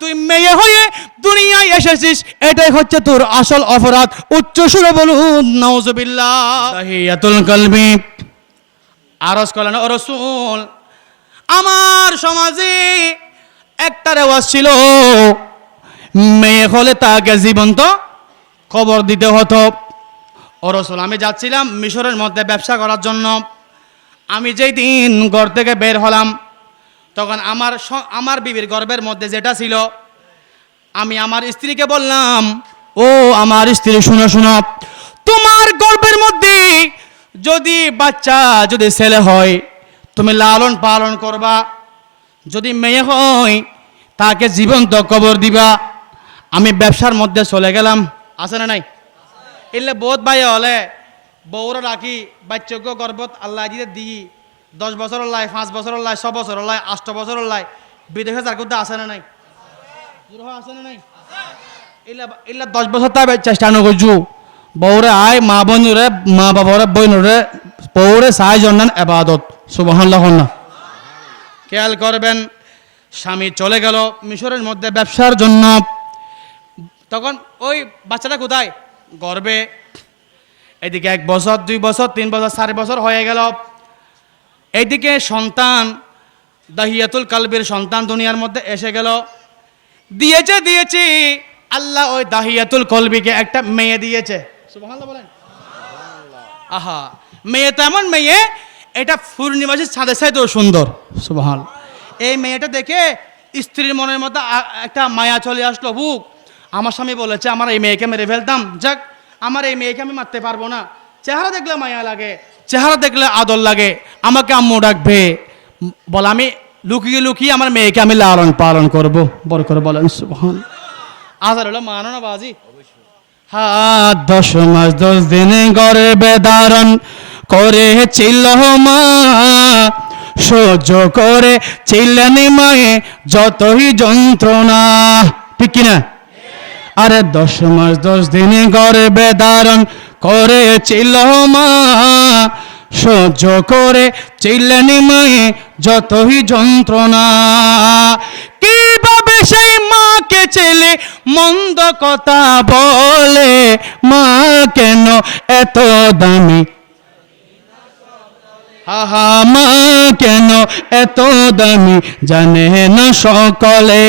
তুই মেয়ে হয়ে দুনিয়ায় এসেছিস এটাই হচ্ছে তোর আসল অপরাধ। উচ্চ সুরে বলুন নাউজুবিল্লাহ। তাহিয়াতুল কলবি। আরজ করলেন ও রসুল আমার সমাজে একটা রেওয়াজ ছিল মেয়ে হলে তাকে জীবন্ত খবর দিতে হতো। ও রসুল আমি যাচ্ছিলাম মিশরের মধ্যে ব্যবসা করার জন্য। আমি যেই দিন ঘর থেকে বের হলাম তখন আমার আমার বিবির গর্বের মধ্যে যেটা ছিল, আমি আমার স্ত্রীকে বললাম, ও, আমার স্ত্রী, শুনো শুনো, তোমার গর্বের মধ্যে যদি বাচ্চা, যদি ছেলে হয়, তুমি লালন পালন করবা। যদি মেয়ে হয়, তাকে জীবন্ত কবর দিবা। আমি ব্যবসার মধ্যে চলে গেলাম। আছে না নাই? এলে বহুত ভাই হলে, বউরা রাখি বাচ্চজ্ঞ গর্বত আল্লাহ দিতে দিই। দশ বছর লাই, পাঁচ বছর লাই, ছ বছর লাই, আষ্ট বছর লাই। বিদেশে যার করতে আছে না নাই? আছে না নাই? ইলা দশ বছর তাই চেষ্টা নকরছু বউরে আয় মা বোনরে, মা বাবারে বইনরে বউরে সাহায্য জন্নান এবাদত। সুবহানাল্লাহ খেয়াল করবেন, স্বামী চলে গেল, মিশরের মধ্যে ব্যবসার জন্য। তখন ওই বাচ্চাটা কোথায়? গর্বে। এদিকে এক বছর, দুই বছর, তিন বছর, চার বছর হয়ে গেল। এইদিকে সন্তান দাহিয়াতুল কালবির সন্তান দুনিয়ার মধ্যে এসে গেল। দিয়েছে দিয়েছি। আল্লাহ ওই দাহিয়াতুল কলবিকে একটা মেয়ে দিয়েছে। বলেন। আহা মেয়ে তো এমন মেয়ে এটা পূর্ণিমাসের ছাদের সাইতেও সুন্দর। সুবহান এই মেয়েটা দেখে স্ত্রীর মনের মধ্যে একটা মায়া চলে আসলো। বুক আমার স্বামী বলেছে আমার এই মেয়েকে মেরে ফেলতাম। যাক আমার এই মেয়েকে আমি মারতে পারব না। চেহারা দেখলে মায়া লাগে। চেহারা দেখলে আদর লাগে, আমাকে আম্মু ডাকবে। বলে, আমি লুকিয়ে লুকিয়ে আমার মেয়েকে আমি লালন পালন করব। বড় করে বলেন, সুবহান আজার হলো, মানো না বাজি? হাত দশ মাস, দশ দিনে বেদারণ করে ছিল মা। সহ্য করে ছিলেন মায়ে যতই যন্ত্রণা। ঠিক কিনা? আরে দশ মাস, দশ দিনে গড়ে বেদারণ করে ছিল মা, সহ্য করে ছিলেন মায়ে যতই যন্ত্রণা। কীভাবে সেই মাকে ছেলে মন্দ কথা বলে? মা কেন এত দামি? আহা, মা কেন এত দামি? জানে না সকলে।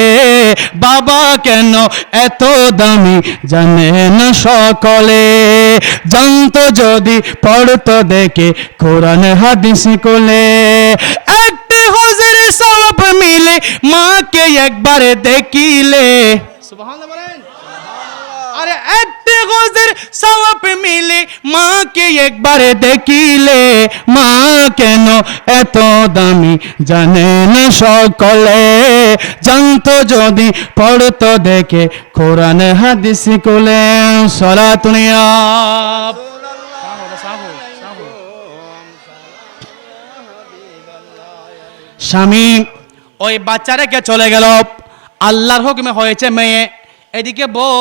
বাবা কেন এত দামি? জানে না সকলে। জানতো যদি পড়তো দেখে কোরআন হাদিস কোলে একটি হজের সব মিলে মাকে একবার দেখিলে। আরে একটি গজের সব মিলে মাকে একবার দেখিলে। মা কেন এত দামি? জানে না সকলে। জানতো যদি, পড়তো দেখে। কোরআন, হাদিস, কোলে সলাতুনিয়া স্বামী, ওই বাচ্চা রেখে চলে গেল? আল্লাহর হুকুমে হয়েছে মেয়ে। এদিকে বউ,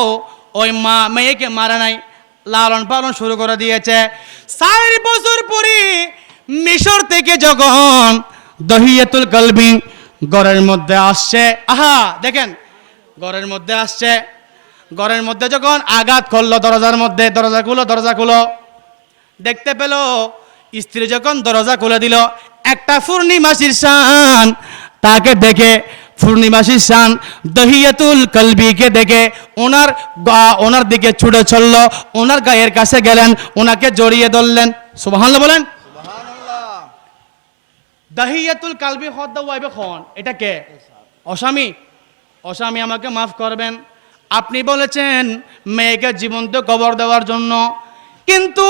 ওই মা, মেয়েকে মারা নাই। লালন পালন শুরু করে দিয়েছে। চার বছর পরে মিশর থেকে যখন দহিয়াতুল কলবি ঘরের মধ্যে আসছে, আহা, দেখেন ঘরের মধ্যে আসছে ঘরের মধ্যে যখন আঘাত করল দরজার মধ্যে, দরজা খুলো দরজা খুলো, দেখতে পেল স্ত্রী যখন দরজা খুলে দিল, একটা পূর্ণিমাসির শান, তাকে দেখে পূর্ণিমাসির শান দহিয়াতুল কলবিকে দেখে ওনার গা- ওনার দিকে ছুটে চলল, ওনার গায়ের কাছে গেলেন, ওনাকে জড়িয়ে ধরলেন, সুবহানাল্লাহ বলেন। দাহিয়াতুল কালবি হদ ওয়াইবে খন এটা কে? অস্বামী অস্বামী আমাকে মাফ করবেন। আপনি বলেছেন মেয়েকে জীবন্ত কবর দেওয়ার জন্য। কিন্তু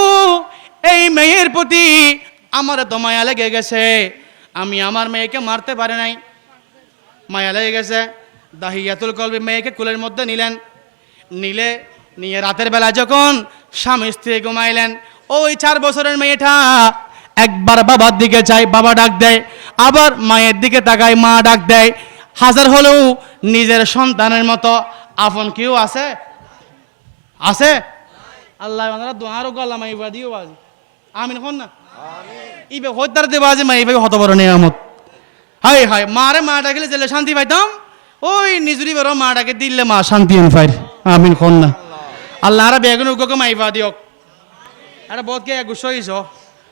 এই মেয়ের প্রতি আমার তো মায়া লেগে গেছে। আমি আমার মেয়েকে মারতে পারি নাই। মায়া লেগে গেছে। দাহিয়াতুল কলবি মেয়েকে কুলের মধ্যে নিলেন। নিলে, নিয়ে রাতের বেলা যখন স্বামী স্ত্রী ঘুমাইলেন, ওই চার বছরের মেয়েটা একবার বাবার দিকে চাই বাবা ডাক দেয়। আবার মায়ের দিকে তাকায় মা ডাক দেয়। হাজার হলেও নিজের সন্তানের মতো। আপন কেউ আছে? আছে? আল্লাহ দোয়ারও গল্লাম এইবার দিও বাজি। আমিন হন না? ইবে হত্যার দেবা যে মা এইভাবে হত বড় নিয়ামত। হাই হাই মারে মা ডাকলে জেলে শান্তি পাইতাম। ওই নিজুরি বেরো মাটাকে দিলে মা শান্তি এন ফাইর আমিন খন না? আল্লাহ। আর বেগুন উগ্গকে মাইফা দিয়ক। আরে বহুত কে গুছ হইছ।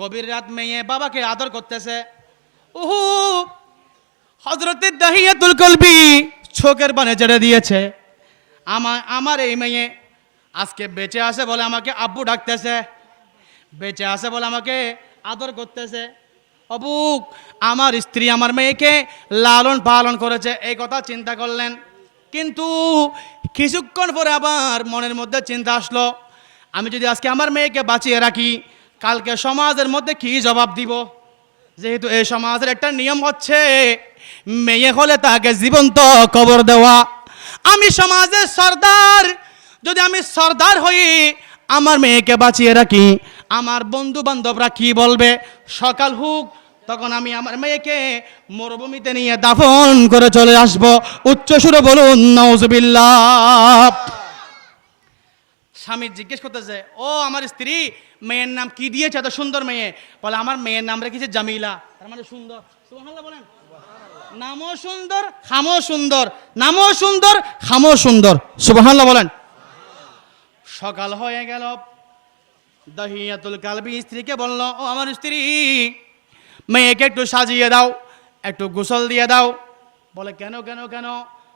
গভীর রাত মেয়ে বাবাকে আদর করতেছে। উহু হজরতে দাহিয়াতুল কলবি চোখের বানে ছেড়ে দিয়েছে। আমার আমার এই মেয়ে আজকে বেঁচে আছে বলে আমাকে আব্বু ডাকতেছে। বেঁচে আছে বলে আমাকে আদর করতেছে। অবুক, আমার স্ত্রী আমার মেয়েকে লালন পালন করেছে, এই কথা চিন্তা করলেন। কিন্তু কিছুক্ষণ পরে আবার মনের মধ্যে চিন্তা আসলো, আমি যদি আজকে আমার মেয়েকে বাঁচিয়ে রাখি কালকে সমাজের মধ্যে কি জবাব দিব? যেহেতু এই সমাজের একটা নিয়ম হচ্ছে, মেয়ে হলে তাকে জীবন্ত কবর দেওয়া। আমি সমাজের সর্দার, যদি আমি সর্দার হই, আমার মেয়েকে বাঁচিয়ে রাখি। আমার বন্ধু বান্ধবরা কি বলবে? সকাল হোক, তখন আমি আমার মেয়েকে মরুভূমিতে নিয়ে দাফন করে চলে আসব। উচ্চ সুরে বলুন নওজবিল্লাহ স্বামী জিজ্ঞেস করতেছে, ও, আমার স্ত্রী মেয়ের নাম কি দিয়েছে এত সুন্দর মেয়ে? বলে, আমার মেয়ের নাম রেখেছে জামিলা। তার মানে সুন্দর। বলেন। নামও সুন্দর, খামও সুন্দর। নামও সুন্দর, খামও সুন্দর। সুবহানাল্লাহ বলেন। সকাল হয়ে গেল। দহিয়াতুল কালবি স্ত্রীকে বলল, ও আমার স্ত্রী, মেয়েকে একটু সাজিয়ে দাও, একটু গোসল দিয়ে দাও। বলে, কেন কেন কেন?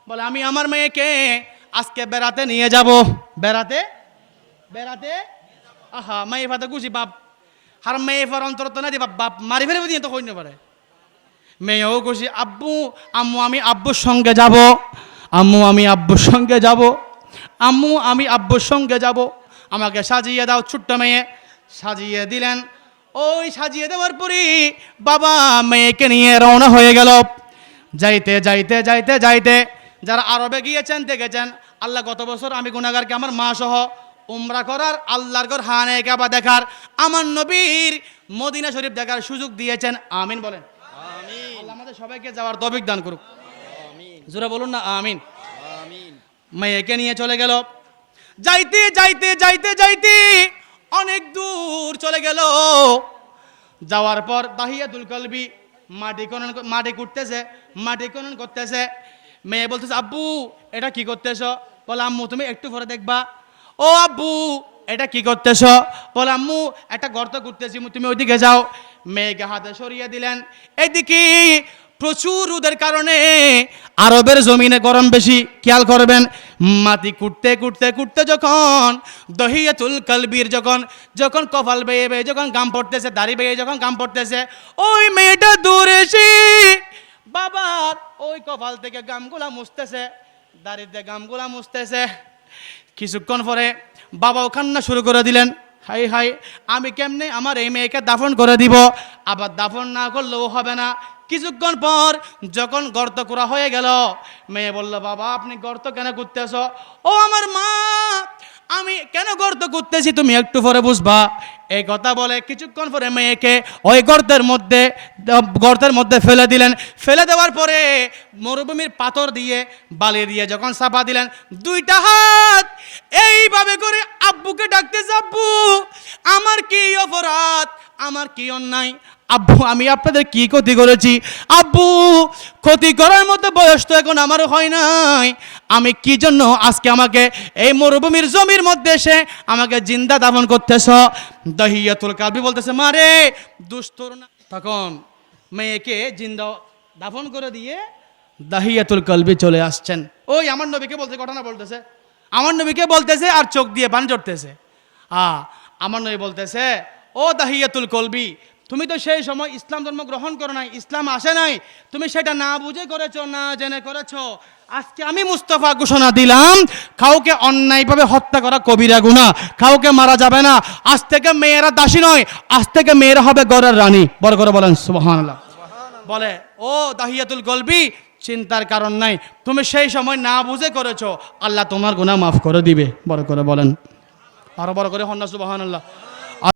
বলে, আমি আমার মেয়েকে আজকে বেড়াতে নিয়ে যাব। বেড়াতে? বেড়াতে? আহা মেয়ে ফাতে গুছি বাপ। আর মেয়ে ফার অন্তর তো না দি বাপ মারি ফেলে দিয়ে তো হইতে পারে। মেয়েও গুছি আব্বু, আম্মু, আমি আব্বুর সঙ্গে যাব। আম্মু, আমি আব্বুর সঙ্গে যাব। আম্মু, আমি আব্বুর সঙ্গে যাব। আমাকে সাজিয়ে দাও ছোট্ট মেয়ে। সাজিয়ে দিলেন। ওই সাজিয়ে দেওয়ার পরই বাবা মেয়েকে নিয়ে রওনা হয়ে গেল। যাইতে যাইতে যাইতে যাইতে যারা আরবে গিয়েছেন, দেখেছেন, আল্লাহ গত বছর আমি গুণাগারকে আমার মা সহ উমরা করার আল্লাহর ঘর হানে কাবা দেখার আমার নবীর মদিনা শরীফ দেখার সুযোগ দিয়েছেন। আমিন বলেন। আল্লাহ আমাদের সবাইকে যাওয়ার তবিক দান করুক। জোরে বলুন না আমিন। মেয়েকে নিয়ে চলে গেল। যাইতে যাইতে যাইতে যাইতে অনেক দূর চলে গেল। যাওয়ার পর দাহিয়াতুল কলবি মাটি খনন ক- মাটি কুটতেছে মাটি খনন করতেছে। মেয়ে বলতেছে আব্বু এটা কি করতেছ? বলে আম্মু তুমি একটু পরে দেখবা। ও আব্বু, এটা কি করতেছ? বলে, আম্মু, একটা গর্ত করতেছি তুমি ওইদিকে যাও। মেয়েকে হাতে সরিয়ে দিলেন। এদিকে প্রচুর রোদের কারণে আরবের জমিনে গরম বেশি। খেয়াল করবেন, মাটি কুটতে কুটতে কুটতে যখন দহিয়াতুল কালবির, যখন যখন কপাল বেয়ে বেয়ে, যখন গাম পড়তেছে, দাড়ি বেয়ে যখন গাম পড়তেছে, ওই মেয়েটা দূরে বাবার ওই কপাল থেকে গামগুলা মুছতেছে, দাড়িতে গামগুলা মুছতেছে। কিছুক্ষণ পরে বাবাও কান্না শুরু করে দিলেন, হাই হাই, আমি কেমনে আমার এই মেয়েকে দাফন করে দিব? আবার দাফন না করলেও হবে না। কিছুক্ষণ পর যখন গর্ত করা হয়ে গেল, মেয়ে বলল, বাবা, আপনি গর্ত কেন করতেছ ও আমার মা, আমি কেন গর্ত করতেছি তুমি একটু পরে বুঝবা। এই কথা বলে কিছুক্ষণ পরে মেয়েকে ওই গর্তের মধ্যে গর্তের মধ্যে ফেলে দিলেন। ফেলে দেওয়ার পরে মরুভূমির পাথর দিয়ে বালি দিয়ে যখন চাপা দিলেন, দুইটা হাত, এইভাবে করে আব্বুকে ডাকতে আব্বু, আমার কি অপরাধ? আমার কি অন্যায়? আব্বু, আমি আপনাদের কি ক্ষতি করেছি? আব্বু, ক্ষতি করার মতো বয়স তো এখন আমারও হয় নাই। আমি কি জন্য আজকে আমাকে এই মরুভূমির জমির মধ্যে এসে আমাকে জিন্দা দাফন করতেছ? দহিয়াতুল কালবি বলতেছে মারে দুস্তর না তখন মেয়েকে জিন্দা দাফন করে দিয়ে দাহিয়াতুল কলবি চলে আসছেন। ওই আমার নবীকে বলতে ঘটনা বলতেছে। আমার নবীকে বলতেছে আর চোখ দিয়ে পান চড়তেছে আ, আমার নবী বলতেছে, ও দাহিয়াতুল কলবি তুমি তো সেই সময় ইসলাম ধর্ম গ্রহণ করো নাই, ইসলাম আসে নাই, তুমি সেটা না বুঝে করেছ, না জেনে করেছ। আজকে আমি মুস্তফা ঘোষণা দিলাম, কাউকে অন্যায়ভাবে হত্যা করা কবিরা গুণা, কাউকে মারা যাবে না। আজ থেকে মেয়েরা দাসী নয়, আজ থেকে মেয়েরা হবে গড়ের রানী। বড় করে বলেন, সুবহানাল্লাহ। বলে, ও দাহিয়াতুল গলবি চিন্তার কারণ নাই। তুমি সেই সময় না বুঝে করেছ, আল্লাহ তোমার গুনাহ মাফ করে দিবে। বড় করে বলেন। আরও বড় করে হন্না সুবাহান আল্লাহ